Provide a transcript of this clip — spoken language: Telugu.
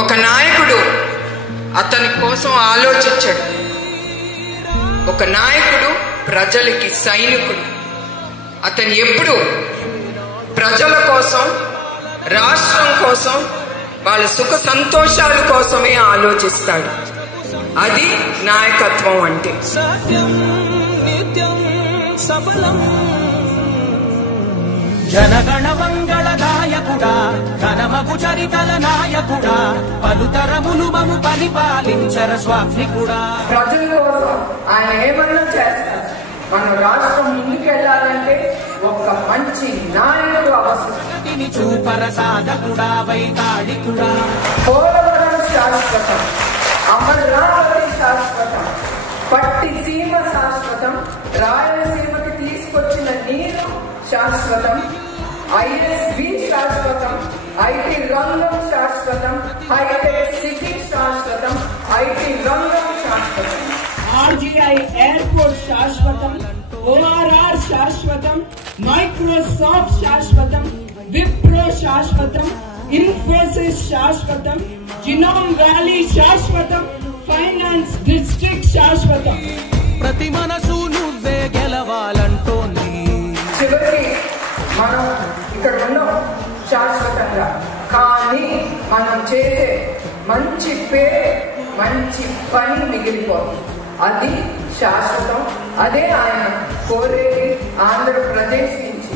ఒక నాయకుడు అతని కోసం ఆలోచించాడు. ఒక నాయకుడు ప్రజలకి సైనికుడు. అతను ఎప్పుడు ప్రజల కోసం, రాష్ట్రం కోసం, వాళ్ళ సుఖ సంతోషాల కోసమే ఆలోచిస్తాడు. అది నాయకత్వం అంటే. జనగణ మంగళదాయకుడా, ఘనమగు చరితల నాయకుడా, పలుతరములు మము పరిపాలించర స్వామికుడా. ప్రజల కోసం ఆయన ఏమన్నా చేస్తారు. మన రాష్ట్రం ముందుకెళ్లాలంటే ఒక మంచి నాయకుడు అవసరం. చూపర సాధకుడా, వైతాళికుడా. పోలవరం శాశ్వతం, అమరావతి శాశ్వతం, పట్టిసీమ శాశ్వతం, రాయలసీమకి తీసుకొచ్చిన నీరు శాశ్వతం, ఐఎస్బి శాశ్వతం, ఐటీ రంగం శాశ్వతం, హైటెక్ సిటీ శాశ్వతం, ఐటీ రంగం శాశ్వతం, ఆర్జీఐ ఎయిర్పోర్ట్ శాశ్వతం, ఓఆర్ఆర్ శాశ్వతం, మైక్రోసాఫ్ట్ శాశ్వతం, విప్రో శాశ్వతం, ఇన్ఫోసిస్ శాశ్వతం, జినోమ్ వ్యాలీ శాశ్వతం, ఫైనాన్స్ డిస్ట్రిక్ట్ శాశ్వతం. ప్రతి మనసు నువ్వే గెలవాలంటోంది. చివరికి మనం ఇక్కడ ఉన్నాం శాశ్వతంగా, కానీ మనం చేసే మంచి పేరు, మంచి పని మిగిలిపోతుంది. అది శాశ్వతం. అదే ఆయన కోరేది ఆంధ్రప్రదేశ్ నుంచి.